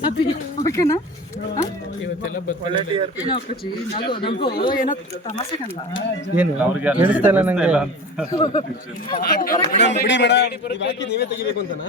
ಏನಿಲ್ಲ ಅವ್ರಿಗೆ ಅಲ್ಲಿ ನೀವೇ ತೆಗಿಬೇಕು ಅಂತನಾ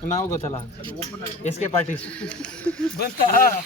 गस् के पाटी